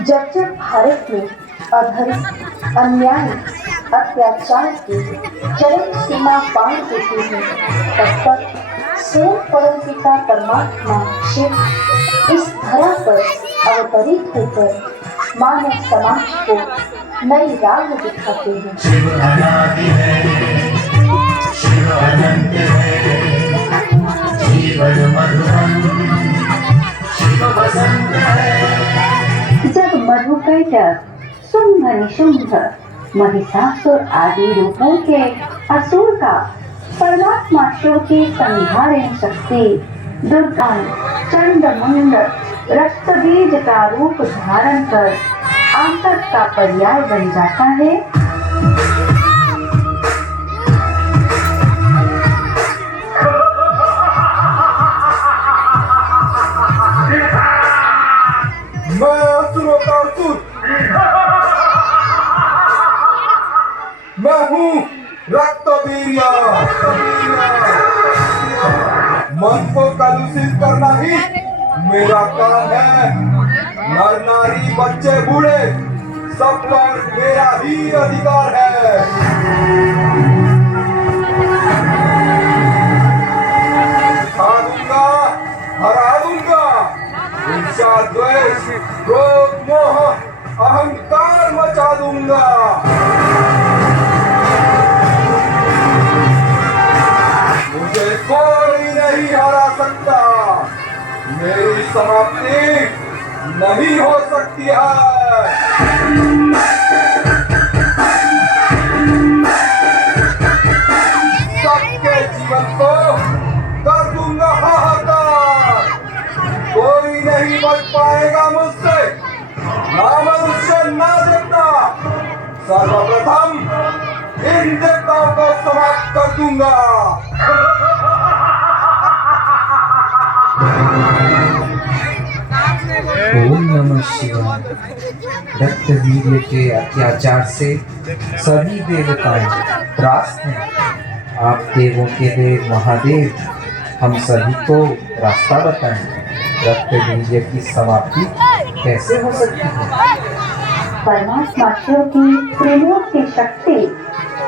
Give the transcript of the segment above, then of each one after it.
जब जब भारत में अधर्म, अन्याय, अत्याचार की चरम सीमा पार होती है, तब तक स्वयं परमपिता परमात्मा शिव इस धरा पर अवतरित होकर मानव समाज को नई राह दिखाते हैं। शिव अनादि है, शिव अनंत है, जीवन मधुरम, शिव वसंत है। जब मधुकैटभ, शुंभ निशुंभ, महिषासुर आदि रूपों के असुर का परमात्मा शिव की संहारण शक्ति दुर्गा चंड मुंड रक्त बीज का रूप धारण कर आंतक का पर्याय बन जाता है। मैं असुरों का असुर, मैं हूँ रक्तवीर्य। मन को कलुषित करना ही मेरा काम है। नर नारी बच्चे बूढ़े सब पर मेरा ही अधिकार है। दिखा दूंगा, हरा दूंगा हिंसा, द्वेष, क्रोध, मोह, अहंकार मचा दूंगा। मुझे कोई नहीं हरा सकता। मेरी समाप्ति नहीं हो सकती है। सबके जीवन को कर दूंगा हाहाकार। कोई नहीं बच पाएगा मुझसे, ना मनुष्य ना देवता। सर्वप्रथम इन देवताओं को समाप्त कर दूंगा। ओम नमः शिवाय। रक्तवीर्य के अत्याचार से सभी देवताएं त्रास्त हैं। आप देवों के देव महादेव हम सभी को रास्ता बताएं। रक्तवीर्य की समाप्ति कैसे हो सकती है? परमात्मा शिव की त्रिमूर्ति शक्ति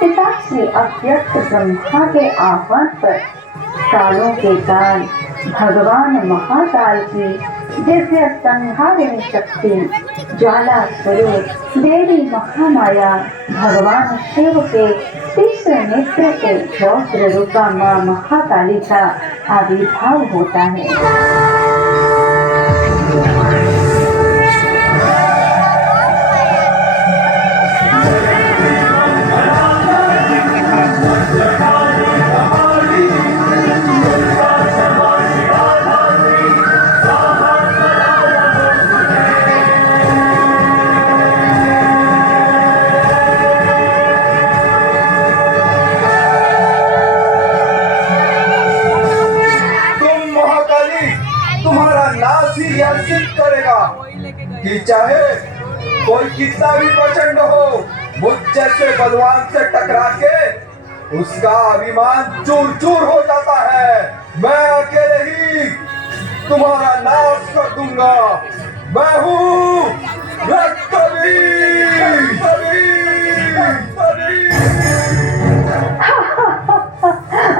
पिता श्री अव्यक्त ब्रह्मा के आह्वान पर कालों के काल भगवान महाकाल की दिव्य संहारिणी शक्ति ज्वाला स्वरूप देवी महामाया भगवान शिव के तीसरे नेत्र से रौद्र रूपा मां महाकाली का आविर्भाव होता है। कि चाहे कोई कितना भी प्रचंड हो, मुझ जैसे बलवान से टकरा के उसका अभिमान चूर चूर हो जाता है। मैं अकेले ही तुम्हारा नाश कर दूंगा। मैं हूँ रक्तवीर।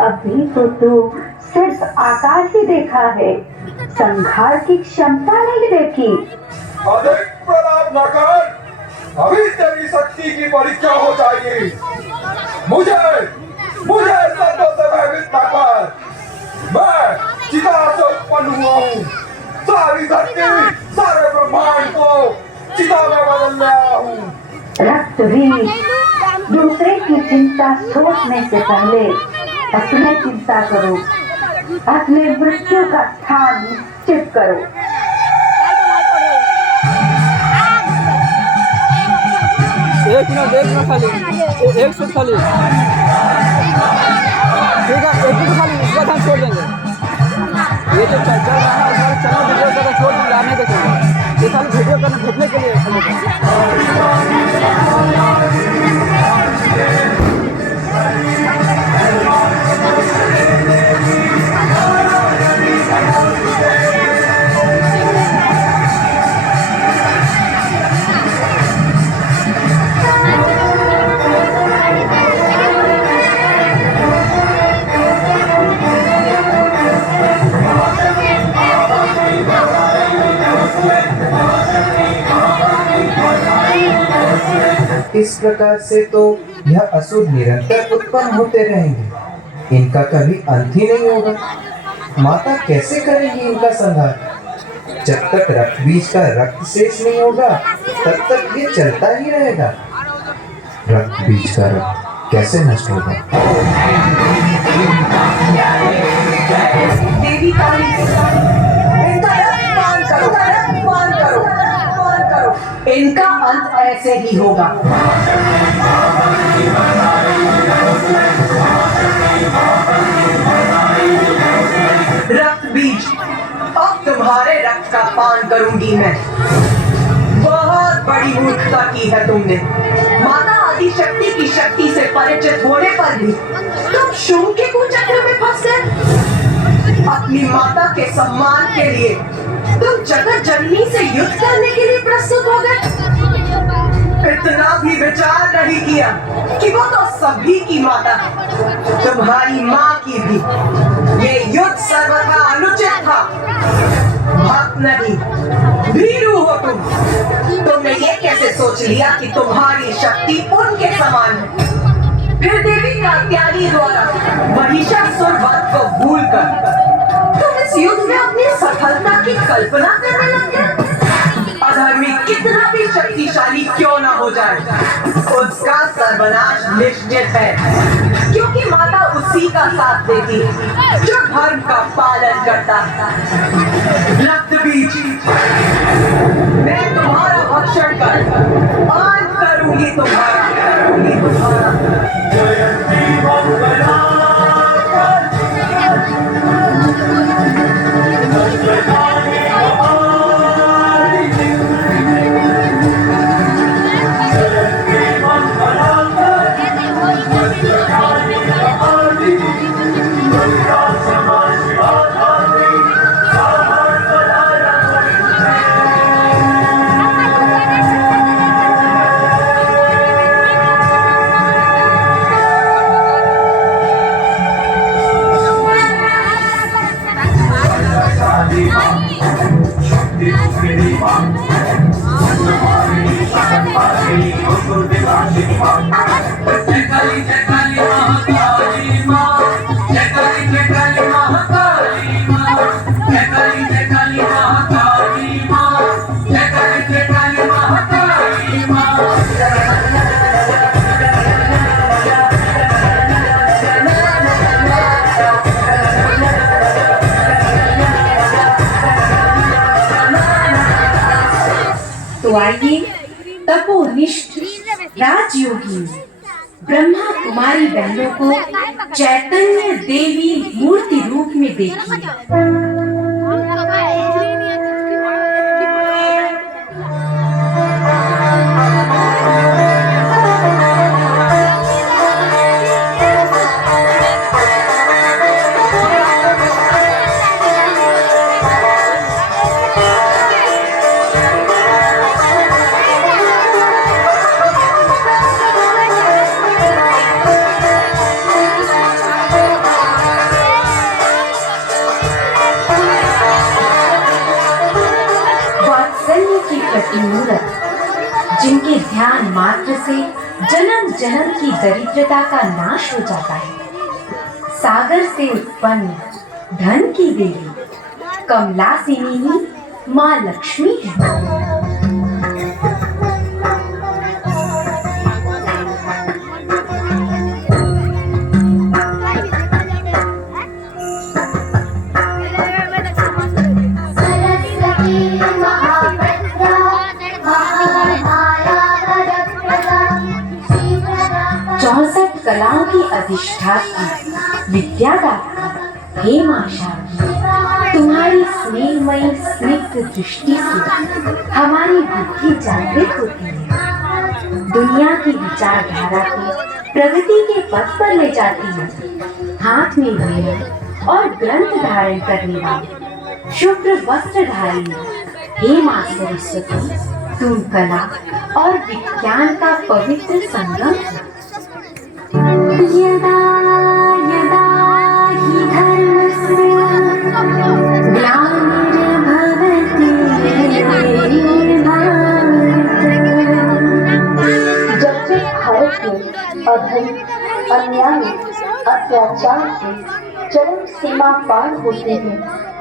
अभी तो तू सिर्फ आकार ही देखा है, संहार की क्षमता नहीं देखी। अधिक प्रलाप न कर, अभी तेरी शक्ति की परीक्षा हो जाएगी। मुझे शब्दों से भयभीत न कर। मैं चिता से उत्पन्न हुआ हूँ। सारी धरती, सारे ब्रह्मांड को चिता में बदल आया हूँ। रक्तवीर, दूसरे की चिंता सोचने से पहले अपनी चिंता करो, अपने मृत्यु का स्थान निश्चित करो। एक मिनट खाली, एक शूट खाली, ठीक है। एक मिनट खाली, इसके बाद हम छोड़ देंगे। ये जो चल रहा है उसका चैनल वीडियो का छोड़ देंगे, आप नहीं देखेंगे। ये खाली वीडियो करने भेजने के लिए खाली। इस प्रकार से तो यह असुर निरंतर उत्पन्न होते रहेंगे, इनका कभी अंत ही नहीं होगा। माता कैसे करेंगी इनका संहार? जब तक रक्त बीज का रक्त शेष नहीं होगा तब तक ये चलता ही रहेगा। रक्त बीज का रक्त कैसे नष्ट होगा? देवी काली, इनका रक्त पान करो, रक्त पान करो, पान करो। इनका अंत ऐसे ही होगा। रक्त बीज, अब तुम्हारे रक्त का पान करूंगी मैं। बहुत बड़ी मूर्खता की है तुमने। माता आदि शक्ति की शक्ति से परिचित होने पर भी तुम शुंभ के कुचक्र में फंस गए। अपनी माता के सम्मान के लिए तुम जगत जननी से युद्ध करने के लिए प्रस्तुत हो गए। इतना भी विचार नहीं किया कि वो तो सभी की माता, तुम्हारी माँ की भी। ये युद्ध सर्वथा अनुचित था। भक्त नहीं, भीरू हो तुम। तुमने ये कैसे सोच लिया कि तुम्हारी शक्ति उनके समान है? फिर देवी कात्यायनी द्वारा महिषासुर वध को भूलकर तुम इस युद्ध में अपनी सफलता की कल्पना करने लग गए। अधर्मी कितना भी शक्तिशाली क्यों ना हो जाए, उसका सर्वनाश निश्चित है, क्योंकि माता उसी का साथ देती जो धर्म का पालन करता। रक्त बीज, मैं तुम्हारा भक्षण कर अंत करूंगी तुम्हारा। तो आइए तपोनिष्ठ राजयोगी ब्रह्मा कुमारी बहनों को चैतन्य देवी मूर्ति रूप में देखिए। जिनके ध्यान मात्र से जन्म जन्म की दरिद्रता का नाश हो जाता है। सागर से उत्पन्न धन की देवी कमलासिनी ही माँ लक्ष्मी है। कलाओं की अधिष्ठात्री विद्यादात्री हे मां शारदा, तुम्हारी स्नेहमयी स्निग्ध दृष्टि से हमारी बुद्धि जागृत होती है, दुनिया की विचारधारा को प्रगति के पथ पर ले जाती है। हाथ में वीणा और ग्रंथ धारण करने वाली शुभ्र वस्त्र धारिणी हे मां सरस्वती, तुम कला और विज्ञान का पवित्र संगम हो। यदा यदा हि धर्मस्य ग्लानिर्भवति अत्याचार की चरम सीमा पार होती है,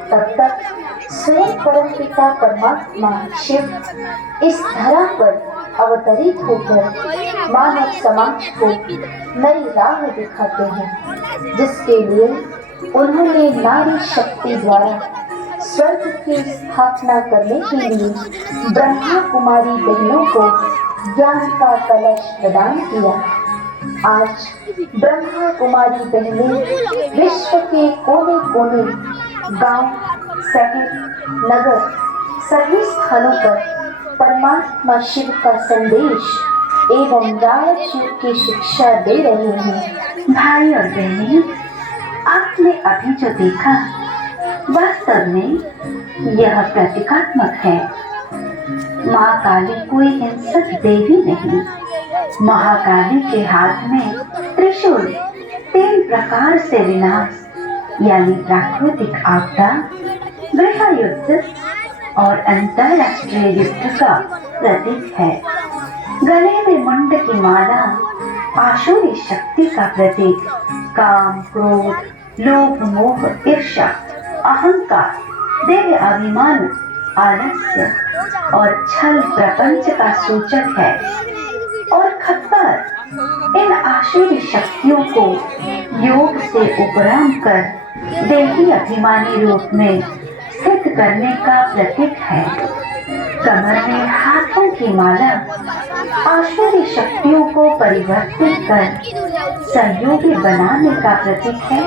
तब तक स्वयं परमपिता परमात्मा शिव इस धरा पर अवतरित होकर मानव समाज को नई राह दिखाते हैं, जिसके लिए उन्होंने नारी शक्ति द्वारा स्वर्ग की स्थापना करने के लिए ब्रह्मा कुमारी बहनों को ज्ञान का कलश प्रदान किया। आज ब्रह्मा कुमारी बहनें विश्व के कोने कोने, गांव, शहर, नगर सभी स्थानों पर परमात्मा शिव का संदेश एवं राजयोग की शिक्षा दे रहे हैं। भाई और बहनें, आपने अभी जो देखा वास्तव में यह प्रतीकात्मक है। माँ काली कोई हिंसक देवी नहीं। महाकाली के हाथ में त्रिशूल 3 प्रकार से विनाश यानी प्राकृतिक आपदा, गृह युद्ध और अंतरराष्ट्रीय युद्ध का प्रतीक है। गले में मुंड की माला आसुरी शक्ति का प्रतीक, काम, क्रोध, लोभ, मोह, ईर्ष्या, अहंकार, देह अभिमान, आलस्य और छल प्रपंच का सूचक है। और खप्पर इन आसुरी शक्तियों को योग से उपराम कर देही अभिमानी रूप में स्थित करने का प्रतीक है। कमर में हाथों की माला आसुरी शक्तियों को परिवर्तित कर सहयोगी बनाने का प्रतीक है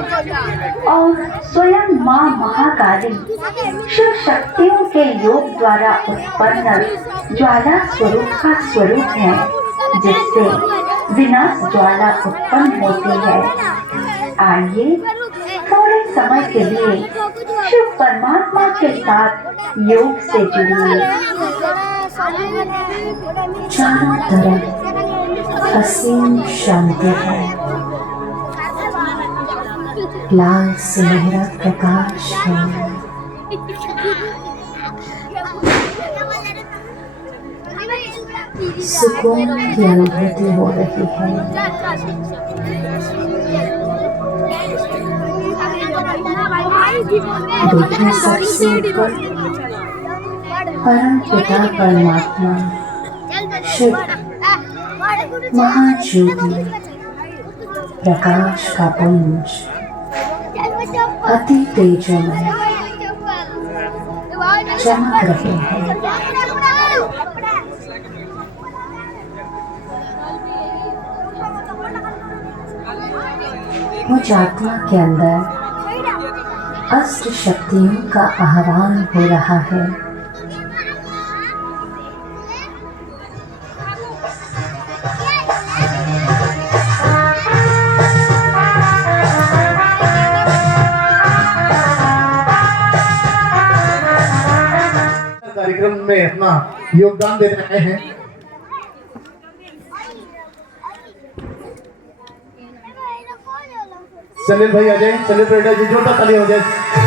और स्वयं माँ महाकाली शिव शक्तियों के योग द्वारा उत्पन्न ज्वाला स्वरूप का स्वरूप है, जिससे विनाश ज्वाला उत्पन्न होती है। आइए थोड़े समय के लिए शिव परमात्मा के साथ योग से जुड़िए। चारों तरफ असीम शांति है, लाल सुनहरा प्रकाश है। सुकून की अनुभूति हो रही है। देखिए, सबसे ऊपर परम पिता परमात्मा शिव महाज्योति प्रकाश का पुंज अति तेजोमय चमक रहे हैं। मुझ आत्मा के अंदर अष्ट शक्तियों का आह्वान हो रहा है। कार्यक्रम में अपना योगदान दे रहे हैं। सलील भाई आ जाए, सलील बेटा जी जोरदार ताली हो जाए।